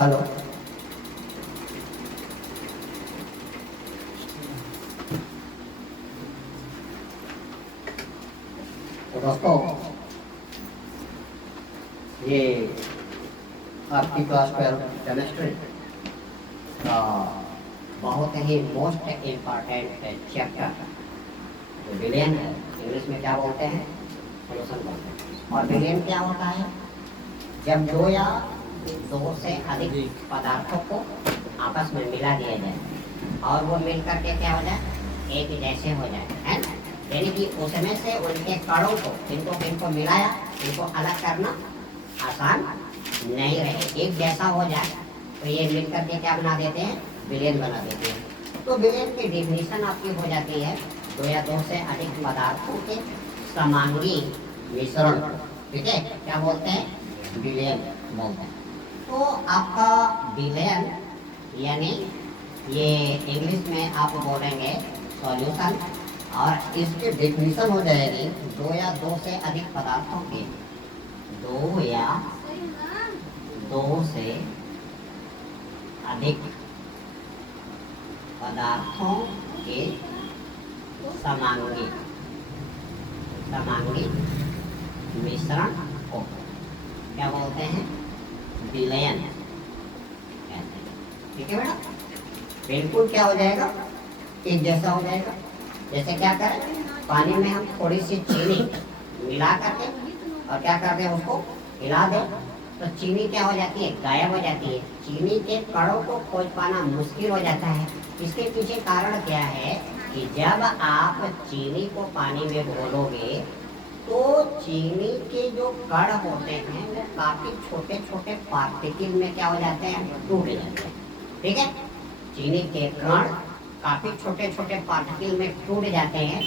Hello. तो दोस्तों, ये आपकी क्लास 12 केमिस्ट्री का बहुत ही मोस्ट इम्पॉर्टेंट चैप्टर जो विलियन है, इंग्लिश में क्या बोलते हैं, सोल्यूशन बोलते हैं। और विलियन क्या होता है? जब दो या दो से अधिक पदार्थों को आपस में मिला दिया जाए और वो मिल करके क्या हो जाए, एक जैसे हो जाए, है ना। यानी कि उसमें से उनके कणों को इनको मिलाया, इनको अलग करना आसान नहीं रहे, एक जैसा हो जाए तो ये मिल करके क्या बना देते हैं, विलयन बना देते हैं। तो विलयन की डिफिनीशन आपकी हो जाती है दो या दो से अधिक पदार्थों के समांगी मिश्रण, ठीक है, क्या बोलते हैं, विलयन बोलते हैं। तो आपका विलयन यानी ये इंग्लिश में आप बोलेंगे सॉल्यूशन, और इसकी डेफिनेशन हो जाएगी दो या दो से अधिक पदार्थों के, दो या दो से अधिक पदार्थों के समांगी मिश्रण को क्या बोलते हैं, विलयन कहते हैं। ठीक है बेटा, बिल्कुल क्या हो जाएगा, एक जैसा हो जाएगा। जैसे क्या करें, पानी में हम थोड़ी सी चीनी मिला करके और क्या करते हैं, उसको हिला दें तो चीनी क्या हो जाती है, गायब हो जाती है। चीनी के कणों को खोज पाना मुश्किल हो जाता है। इसके पीछे कारण क्या है कि जब आप चीनी को पानी में घोलोगे तो चीनी के जो कण होते हैं वो काफी छोटे छोटे पार्टिकल में क्या हो जाते हैं, टूट जाते हैं। ठीक है, चीनी के कण काफी छोटे छोटे पार्टिकल में टूट जाते हैं।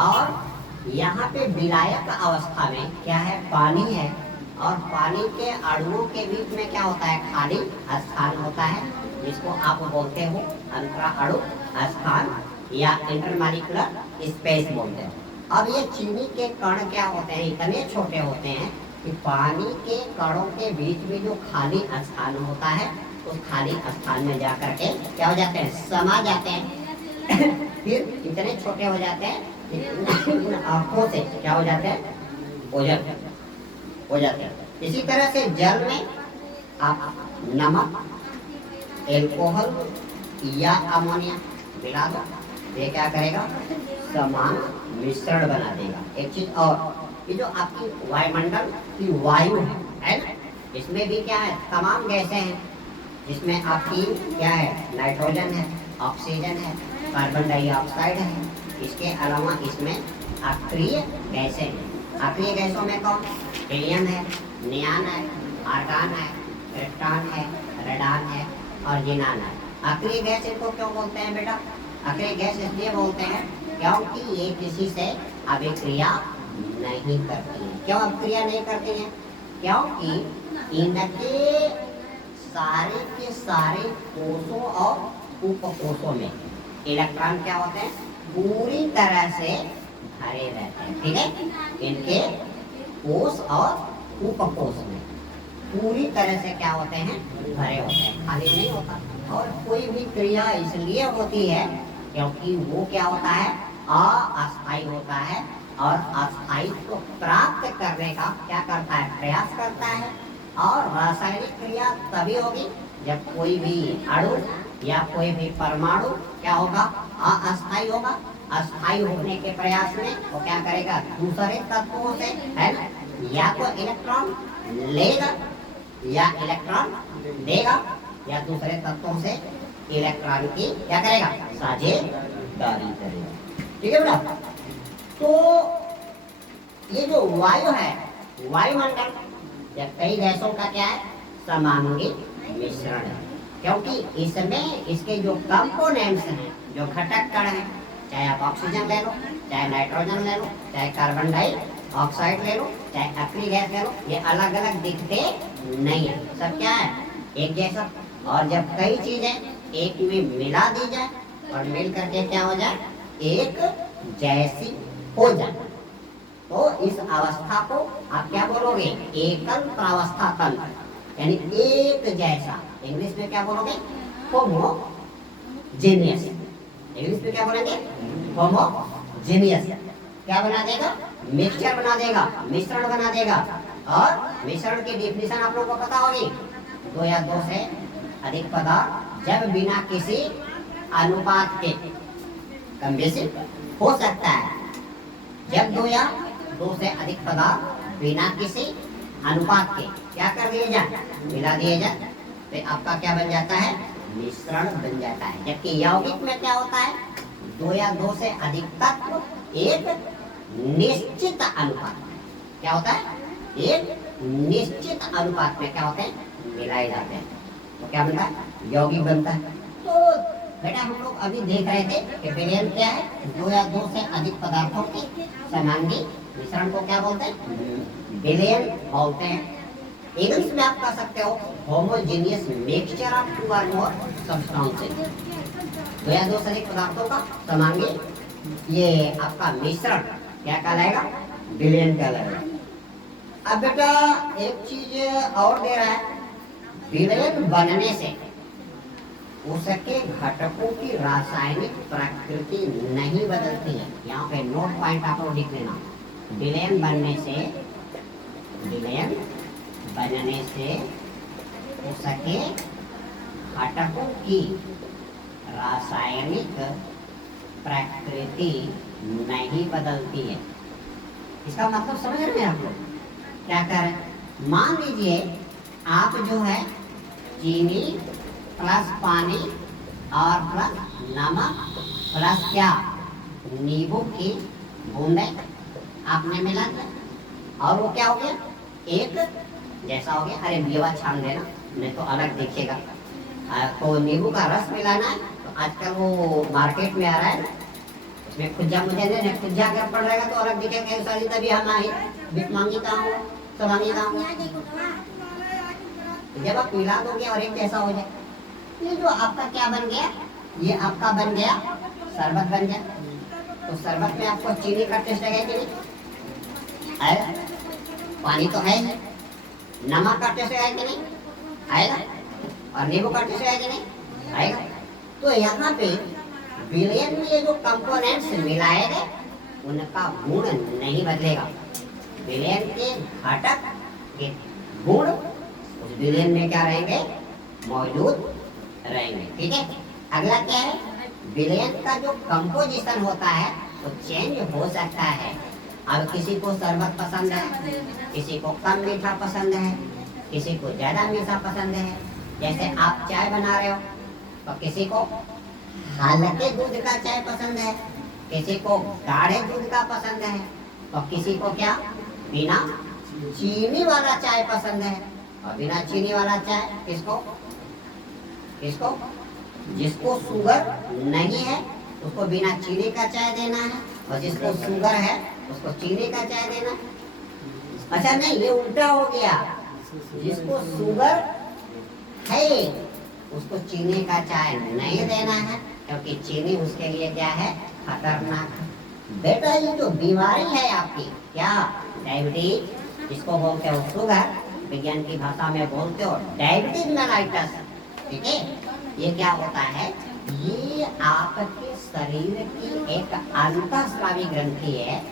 और यहाँ पे विलायक अवस्था में क्या है, पानी है, और पानी के अणुओं के बीच में क्या होता है, खाली स्थान होता है, जिसको आप बोलते हो अंतरा अणु स्थान या इंटरमॉलिक्यूलर स्पेस बोलते हैं। अब ये चीनी के कण क्या होते हैं, इतने छोटे होते हैं कि पानी के कणों के बीच में जो खाली स्थान होता है उस खाली स्थान में जाकर के क्या हो जाते हैं, समा जाते हैं। फिर इतने छोटे हो जाते हैं, आंखों से क्या हो जाते हैं, ओझल हो जाते हैं। इसी तरह से जल में आप नमक, एल्कोहल या अमोनिया मिला दो, ये क्या करेगा, समान मिश्रण बना देगा। एक चीज और, ये जो आपकी वायुमंडल की वायु है ना, इसमें भी क्या है, तमाम गैसें हैं, जिसमें आपकी क्या है, नाइट्रोजन है, ऑक्सीजन है, कार्बन डाइऑक्साइड है। इसके अलावा इसमें अक्रिय गैसें हैं। अक्रिय गैसों में कौन, हीलियम है, नियान है, आर्गन है, क्रिप्टॉन है, रेडान है और जिनान है। अक्रिय गैस इनको क्यों बोलते हैं बेटा, अक्रिय गैस इसलिए बोलते हैं क्योंकि ये किसी से अभिक्रिया नहीं करती है। क्यों अभिक्रिया नहीं करती है, क्योंकि इनके सारे के सारे कोषों और उपकोषों में इलेक्ट्रॉन क्या होते हैं, पूरी तरह से भरे रहते हैं। ठीक है, इनके कोष और उपकोष में पूरी तरह से क्या होते हैं, भरे होते हैं, खाली नहीं होता। और कोई भी क्रिया इसलिए होती है क्योंकि वो क्या होता है, अस्थायी होता है, और अस्थायी को प्राप्त करने का क्या करता है, प्रयास करता है। और रासायनिक क्रिया तभी होगी जब कोई भी अणु या कोई भी परमाणु क्या होगा, अस्थायी होगा। अस्थायी होने के प्रयास में वो क्या करेगा, दूसरे तत्वों से, है ना, या तो इलेक्ट्रॉन लेगा या इलेक्ट्रॉन देगा, या दूसरे तत्वों से इलेक्ट्रॉन की क्या करेगा, साझेदारी करेगा। ठीक है बेटा, तो ये जो वायु है, वायुमंडल या कई गैसों का क्या है, समांगी मिश्रण है। क्योंकि इसमें इसके जो कंपोनेंट्स हैं, जो घटक कण हैं, चाहे आप ऑक्सीजन ले लो, चाहे नाइट्रोजन ले लो, चाहे कार्बन डाइऑक्साइड ले लो, चाहे अक्रिय गैस ले लो, ये अलग अलग दिखते नहीं है, सब क्या है, एक जैसा। और जब कई चीजें एक में मिला दी जाए और मिल करके क्या हो जाए, एक जैसी हो जाए, तो इस अवस्था को आप क्या बोलोगे, एकल प्रावस्था तंत्र। यानी एक जैसा। इंग्लिश में क्या बोलोगे? होमोजेनियस। इंग्लिश में क्या बोलेंगे? होमोजेनियस। क्या बना देगा? मिक्सचर बना देगा, मिश्रण बना देगा। और मिश्रण की डिफिनेशन आप लोगों को पता होगी, दो या दो से अधिक पदार्थ जब बिना किसी अनुपात के, कम बेसी हो सकता है। जब दो या दो से अधिक पदार्थ बिना किसी अनुपात के क्या कर दिए जाए? मिला दिए जाए, तो आपका क्या बन जाता है? मिश्रण बन जाता है। जबकि यौगिक में क्या होता है? दो या दो से अधिक तत्व एक निश्चित अनुपात में, क्या होता है? एक निश्चित अनुपात में क्या होते हैं? मिलाए जाते हैं। तो क्या बनता है? यौगिक बनता है। तो बेटा हम लोग अभी देख रहे थे कि विलयन क्या है? दो या दो से अधिक पदार्थों की समांगी मिश्रण को क्या बोलते हैं? विलयन बोलते हैं। इंग्लिश में आप कह सकते हो होमोजेनियस मिक्सचर ऑफ टू और मोर सब्सटेंसेस। दो या दो से अधिक पदार्थों का समांगी ये आपका मिश्रण क्या कहलाएगा? विलयन कहलाएगा। अब बेटा एक चीज और दे रहा है, विलयन बनने से उसके घटकों की रासायनिक प्रकृति नहीं बदलती है। यहाँ पे नोट पॉइंट आप लोग लिख लेना। विलयन बनने से उसके घटकों की रासायनिक प्रकृति नहीं बदलती है। इसका मतलब समझ रहे हैं आप लोग? क्या करें? मान लीजिए आप जो है चीनी प्लस पानी और प्लस नमक प्लस क्या? नींबू की बूंदे आपने मिला दिया और वो क्या हो गया? एक जैसा हो गया। अरे मेवा छान देना, नहीं तो अलग दिखेगा। तो नींबू का रस मिलाना है, तो आजकल वो मार्केट में आ रहा है, उसमें खुज्जा मुझे नहीं, खुज्जा अगर पड़ रहेगा तो अलग दिखेगा। सारी तभी हम आई बिक मांगी का हूँ, समांगी का हूँ। जब आप मिला दोगे और एक जैसा हो जाए, ये जो आपका क्या बन गया? ये आपका बन गया शरबत बन गया। तो शरबत में आपको चीनी का टेस्ट आएगा कि नहीं आएगा? पानी तो है, नमक का टेस्ट आएगा कि नहीं आएगा? और नींबू का टेस्ट आएगा कि नहीं आएगा? तो यहाँ पे विलयन में ये जो कंपोनेंट्स मिलाए गए उनका गुण नहीं बदलेगा। विलयन के घटक के गुण उस विलयन में क्या रहेंगे? मौजूद रहेंगे। ठीक है। अगला क्या है? विलयन का जो कंपोजिशन होता है वो चेंज हो सकता है। अब किसी को शरबत पसंद है, किसी को कम मीठा पसंद है, किसी को ज्यादा मीठा पसंद है। जैसे आप चाय बना रहे हो तो किसी को हल्के दूध का चाय पसंद है, किसी को गाढ़े दूध का पसंद है, तो किसी को क्या बिना चीनी वाला चाय पसंद है। और बिना चीनी वाला चाय किसको? किसको? जिसको शुगर नहीं है उसको बिना चीनी का चाय देना है, और जिसको शुगर है उसको चीनी का चाय देना है। अच्छा नहीं, ये उल्टा हो गया। जिसको शुगर है उसको चीनी का चाय नहीं देना है, क्योंकि चीनी उसके लिए क्या है? खतरनाक। बेटा ये जो बीमारी है आपकी, क्या डायबिटीज जिसको बोलते हो शुगर, विज्ञान की भाषा में बोलते हो डायबिटीज मेलाइटस। ठीक है। ये क्या होता है? ये आपके शरीर की एक अंतःस्रावी ग्रंथि है,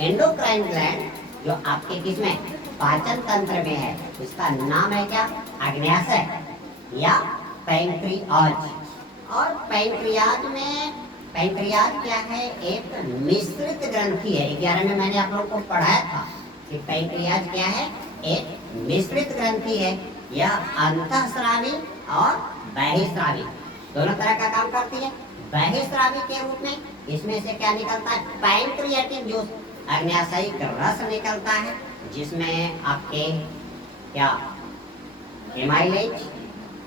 एंडोक्राइन ग्लैंड, जो आपके किसमें? पाचन तंत्र में है। इसका नाम है क्या? आग्नेयाशय या पैंक्रियाज। और पैंक्रियाज में, पैंक्रियाज क्या है? एक मिश्रित ग्रंथि है। 11 में मैंने आप लोगों को पढ़ाया था कि पैंक्रियाज क्या है? एक मिश्रित ग्रंथि है। यह अंतःस्रावी और बहिस्रावी दोनों तरह का काम करती है। बहिस्रावी के रूप में इसमें से क्या निकलता है? पैंक्रियाटिक जूस, अग्न्याशयिक रस निकलता है, जिसमें आपके क्या एमाइलेज,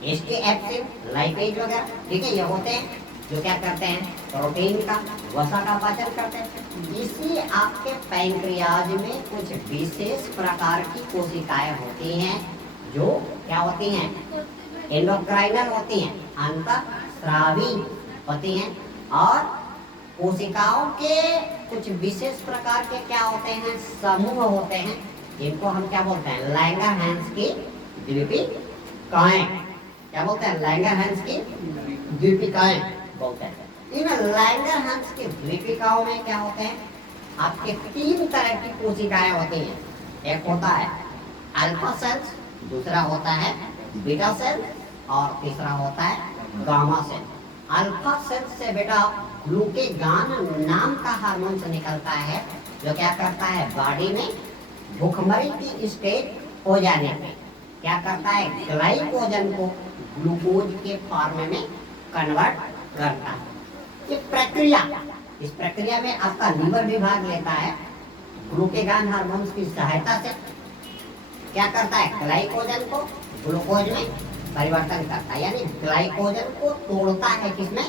एस्टीएक्टिन, लाइपेज वगैरह, ठीक है, ये होते हैं जो क्या करते हैं? प्रोटीन का, वसा का पाचन करते हैं। इसी आपके पैंक्रियाज में कुछ विशेष प्रकार की कोशिकाएं होती हैं जो क्या होती हैं? एंडोक्राइनल होती हैं, अंतःस्रावी होती हैं। और कोशिकाओं के कुछ विशेष प्रकार के क्या होते हैं? समूह होते हैं, जिनको हम क्या बोलते हैं? लैंगरहैंस की द्वीपिकाएं, क्या बोलते हैं, लैंगरहैंस की द्वीपिकाएं बोलते हैं। इन लैंगरहैंस की द्वीपिकाओं में क्या होते हैं, आपके 3 तरह की कोशिकाएं होती हैं। एक होता है अल्फा सेल्स, दूसरा होता है बीटा सेल्स और तीसरा होता है गामा सेल। अल्फा सेल्स से बेटा ग्लूकेगान नाम का हार्मोन निकलता है, जो क्या करता है, बॉडी में भूखमरी की स्टेज हो जाने पे क्या करता है, ग्लाइकोजन को ग्लूकोज के फॉर्म में कन्वर्ट करता है। ये प्रक्रिया, इस प्रक्रिया में आपका लीवर भी भाग लेता है। ग्लूकेगान हार्मोन की सहायता से क्या करता है, ग्लाइकोजन को ग्लूकोज में परिवर्तन करता है, यानी ग्लाइकोजन को तोड़ता है किसमें,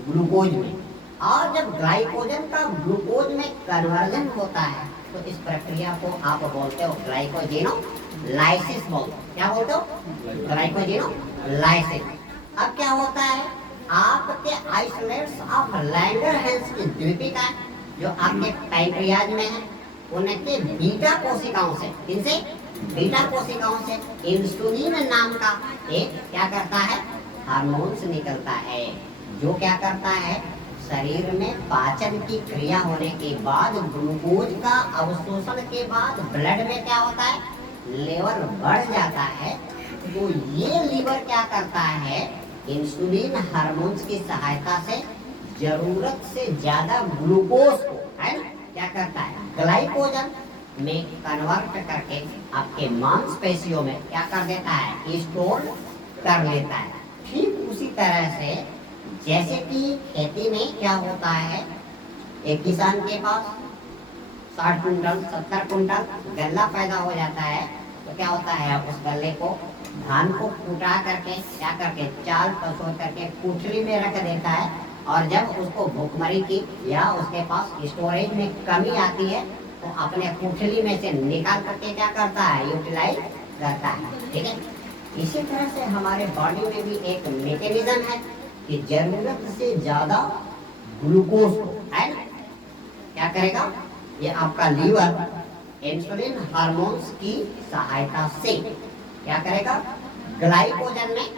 ग्लूकोज में। और जब ग्लाइकोजन का ग्लूकोज में कन्वर्जन होता है तो इस प्रक्रिया को आप बोलते हो ग्लाइकोजेनोलाइसिस बोलते हो। क्या बोलते हो, ग्लाइकोजेनोलाइसिस। अब क्या होता है, आपके आइसोलेट्स ऑफ लैंगरहैंस की द्वीपिका जो आपके पैंक्रियाज में है, उनके बीटा कोशिकाओं से, इनसे बीटा कोशिकाओं से इंसुलिन नाम का एक क्या करता है, हार्मोन्स निकलता है, जो क्या करता है, शरीर में पाचन की क्रिया होने के बाद ग्लूकोज का अवशोषण के बाद ब्लड में क्या होता है, लेवल बढ़ जाता है। तो ये लीवर क्या करता है, इंसुलिन हार्मोन्स की सहायता से जरूरत से ज्यादा ग्लूकोज को, है ना, क्या करता है, ग्लाइकोजन में कन्वर्ट करके आपके मांसपेशियों में क्या कर देता है, स्टोर कर लेता है। ठीक उसी तरह से जैसे कि खेती में क्या होता है, एक किसान के पास 60 कुंटल 70 कुंटल गल्ला पैदा हो जाता है, तो क्या होता है, उस गल्ले को, धान को कुटा करके क्या करके, चाल पसोर करके कुचली में रख देता है, और जब उसको भूखमरी की या उसके पास स्टोरेज में कमी आती है तो अपने कुचली में से निकाल करके क्या करता है, यूटिलाइज करता है। ठीक है, इसी तरह से हमारे बॉडी में भी एक मैकेनिज्म है कि जरूरत से ज्यादा ग्लूकोज को, है ना, क्या करेगा, ये आपका लीवर इंसुलिन हार्मोन्स की सहायता से क्या करेगा, ग्लाइकोजन में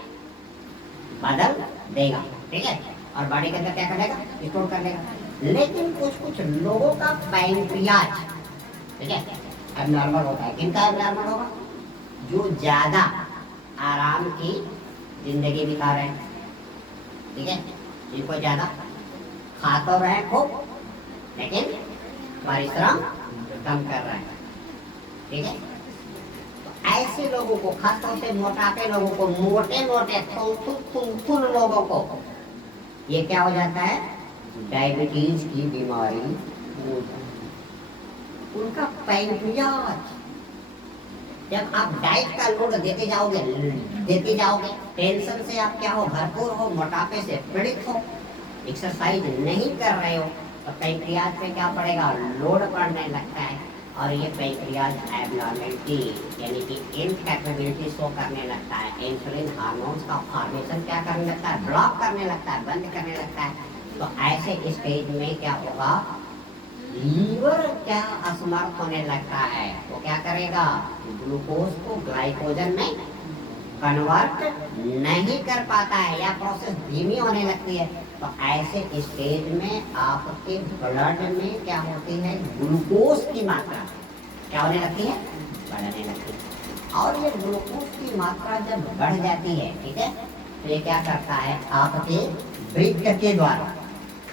बदल देगा। ठीक है, और बॉडी के अंदर क्या करेगा, स्टोर कर लेगा। लेकिन कुछ लोगों का पैंक्रियाज, ठीक है, एबनॉर्मल होता है। किनका एबनॉर्मल होगा, जो ज्यादा आराम की जिंदगी बिता रहे हैं, ठीक है, जिनको ज्यादा खा तो रहे खूब लेकिन परिश्रम कम कर रहे हैं। ठीक है, तो ऐसे लोगों को, खासतौर से मोटापे लोगों को, मोटे मोटे थुन लोगों को ये क्या हो जाता है, डायबिटीज की बीमारी हो जाती है। उनका पैंक्रियाज, जब आप डाइट का लोड देते जाओगे, टेंशन से आप क्या हो, भरपूर हो, मोटापे से पीड़ित हो, एक्सरसाइज नहीं कर रहे हो, तो पैंक्रियाज पे क्या पड़ेगा, लोड पड़ने लगता है, और ये पैंक्रियाज एबनॉर्मलिटी यानी कि इनकैपेबिलिटी शो करने लगता है। इंसुलिन हार्मोन्स का फॉर्मेशन क्या करने लगता है, ब्लॉक करने लगता है, बंद करने लगता है। तो ऐसे स्टेज में क्या होगा, लीवर क्या असमर्थ होने लगता है, वो क्या करेगा, ग्लूकोज को ग्लाइकोजन में कन्वर्ट नहीं कर पाता है, या प्रोसेस धीमी होने लगती है। तो ऐसे स्टेज में आपके ब्लड में क्या होती है, ग्लूकोज की मात्रा क्या होने लगती है, बढ़ने लगती है। और ये ग्लूकोज की मात्रा जब बढ़ जाती है, ठीक है, तो ये क्या करता है, आपके वृक्क के द्वारा,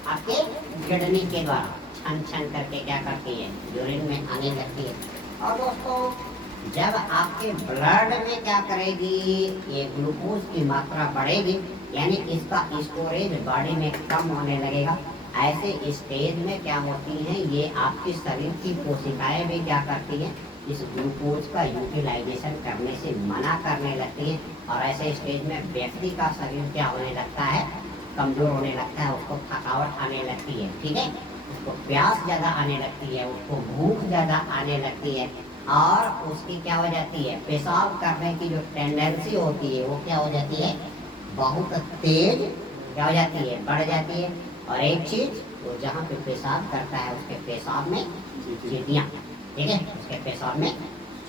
आपके किडनी के द्वारा छन छन करके क्या करती है, यूरिन में आने लगती है। और दोस्तों, जब आपके ब्लड में क्या करेगी, ये ग्लूकोज की मात्रा बढ़ेगी, यानी इसका स्टोरेज बॉडी में कम होने लगेगा। ऐसे स्टेज में क्या होती हैं, ये आपके शरीर की कोशिकाएं भी क्या करती हैं, इस ग्लूकोज का यूटिलाइजेशन करने से मना करने लगती है। और ऐसे स्टेज में व्यक्ति का शरीर क्या होने लगता है, कमजोर होने लगता है, उसको थकावट आने लगती है। ठीक है, उसको प्यास ज़्यादा आने लगती है, उसको भूख ज़्यादा आने लगती है, और उसकी क्या हो जाती है, पेशाब करने की जो टेंडेंसी होती है वो क्या हो जाती है, बहुत तेज क्या हो जाती है, बढ़ जाती है। और एक चीज, वो जहाँ पे पेशाब करता है उसके पेशाब में चींटियाँ, ठीक है, उसके पेशाब में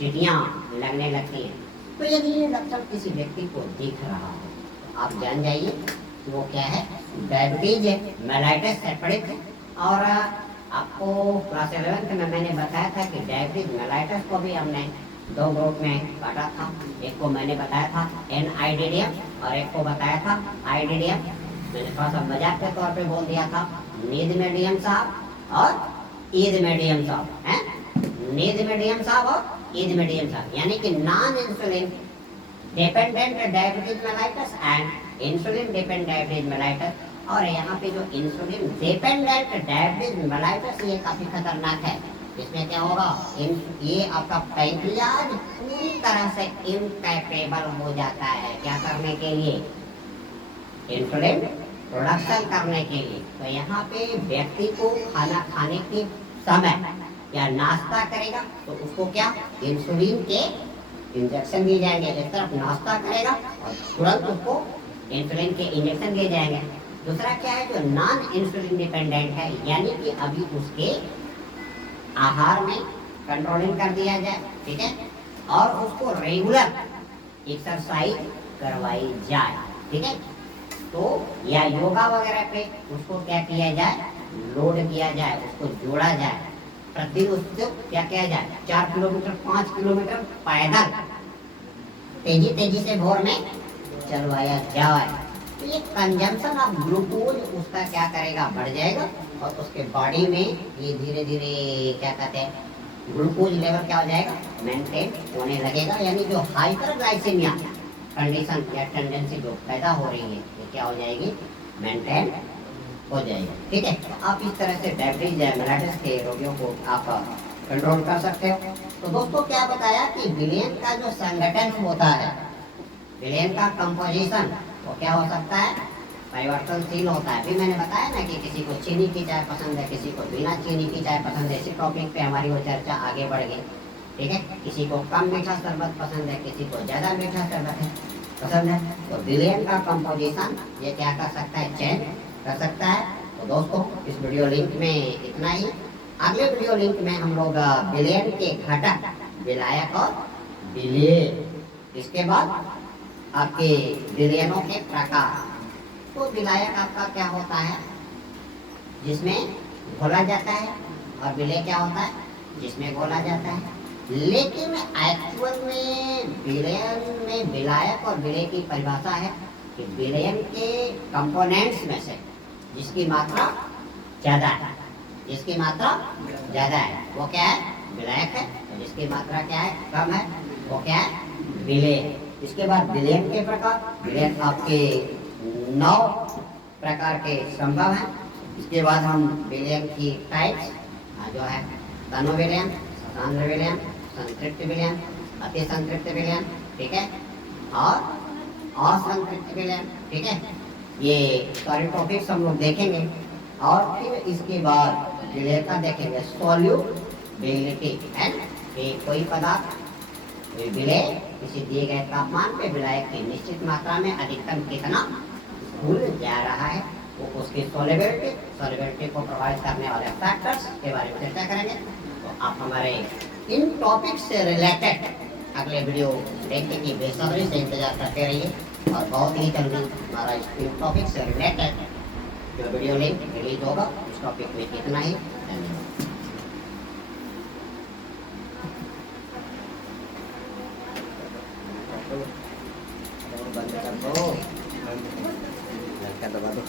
चींटियाँ लगने लगती हैं। तो यदि ये लक्षण किसी व्यक्ति को दिख रहा है तो आप जान जाइए कि वो क्या है, डायबिटीज है, मेलाइटिस से पीड़ित है। और आपको क्लास 11th में मैंने बताया था कि डायबिटीज मेलाइटिस को भी हमने दो ग्रुप में बांटा था। एक को मैंने बताया था NIDDM और एक को बताया था IDDM। मैंने थोड़ा सा मजाक के तौर पे बोल दिया था नींद मीडियम साहब और ईद मीडियम साहब, हैं? नींद मीडियम साहब और ईद मीडियम साहब, यानी कि non insulin dependent diabetes mellitus and insulin dependent diabetes mellitus. और यहाँ पे जो इंसुलिन डिपेंडेंट डायबिटीज मेलाइटिस ये काफी खतरनाक है। इसमें क्या होगा, ये आपका पैंक्रियाज पूरी तरह से इनकैपेबल हो जाता है क्या करने के लिए, इंसुलिन प्रोडक्शन करने के लिए। तो यहाँ पे व्यक्ति को खाना खाने के समय या नाश्ता करेगा तो उसको क्या इंसुलिन के इंजेक्शन दिए जाएंगे। एक तरफ नाश्ता करेगा और तुरंत उसको इंसुलिन के इंजेक्शन दिए जाएंगे। दूसरा क्या है, जो नॉन इंसुलिन डिपेंडेंट है, यानी कि अभी उसके आहार में कंट्रोलिंग कर दिया जाए, ठीक है, और उसको रेगुलर एक्सरसाइज करवाई जाए, ठीक है। तो या योगा वगैरह पे उसको क्या किया जाए, लोड किया जाए, उसको जोड़ा जाए। प्रतिदिन उसको क्या किया जाए, 4 किलोमीटर 5 किलोमीटर पैदल तेजी तेजी से भोर में चलवाया जाए। तो ये कंजम्पशन ऑफ ग्लूकोज उसका क्या करेगा, बढ़ जाएगा और उसके बॉडी में ये धीरे धीरे क्या कहते हैं ग्लूकोज लेवल क्या हो जाएगा, मेंटेन होने लगेगा। यानी जो हाइपरग्लाइसेमिया कंडीशन या टेंडेंसी जो पैदा हो रही है ये क्या हो जाएगी, मेंटेन हो जाएगी, ठीक है। तो आप इस तरह से डायबिटीज या मेलाइटिस के रोगियों को आप कंट्रोल कर सकते हो। तो दोस्तों क्या बताया कि विलेन का जो संगठन होता है, विलेन का कंपोजिशन वो क्या हो सकता है, परिवर्तनशील होता है। अभी मैंने बताया ना कि किसी को चीनी की चाय पसंद है, किसी को बिना चीनी की चाय पसंद है। इसी टॉपिक पे हमारी वो चर्चा आगे बढ़ गई, ठीक है। किसी को कम मीठा शरबत पसंद है, किसी को ज़्यादा मीठा शरबत है पसंद है। तो विलेन का कंपोजिशन ये क्या कर सकता है, चेंज कर सकता है। तो दोस्तों इस वीडियो लिंक में इतना ही। अगले वीडियो लिंक में हम लोग विलेन के घटक विलायक और विलेय, इसके बाद आपके विलेनों के प्रकार। तो विलायक आपका क्या होता है, जिसमें घोला जाता है, और विलेय क्या होता है, जिसमें घोला जाता है। लेकिन एक्चुअल में विलेयन में विलायक और विलेय की परिभाषा है कि विलेयन के कंपोनेंट्स में से जिसकी मात्रा ज़्यादा है, जिसकी मात्रा ज़्यादा है वो क्या है, विलायक है। और जिसकी मात्रा क्या है, कम है, वो क्या है, विलेय। इसके बाद विलेयन के प्रकार, विलेयन आपके 9 प्रकार के संभव हैं। इसके बाद हम विलेयन की टाइप्स जो है तनु विलेयन, सांद्र विलेयन, संतृप्त विलेयन, अति संतृप्त विलेयन, ठीक है, और असंतृप्त विलेयन, ठीक है। ये सारे टॉपिक्स हम लोग देखेंगे। और फिर इसके बाद विलेय का देखेंगे सॉल्युबिलिटी, है ना, कि कोई पदार्थ विलेय किसी दिए गए तापमान पे विलायक की निश्चित मात्रा में अधिकतम कितना घुल जा रहा है, वो उसकी सॉल्युबिलिटी को प्रभावित करने वाले फैक्टर्स के बारे में चर्चा करेंगे। तो आप हमारे इन टॉपिक से रिलेटेड अगले वीडियो देखने की बेसब्री से इंतजार करते रहिए। और बहुत ही जल्दी हमारा इन टॉपिक से रिलेटेड जो वीडियो लिंक रिलीज होगा उस टॉपिक में इतना ही। धन्यवाद। बंद कर दो, लड़का दबा दो।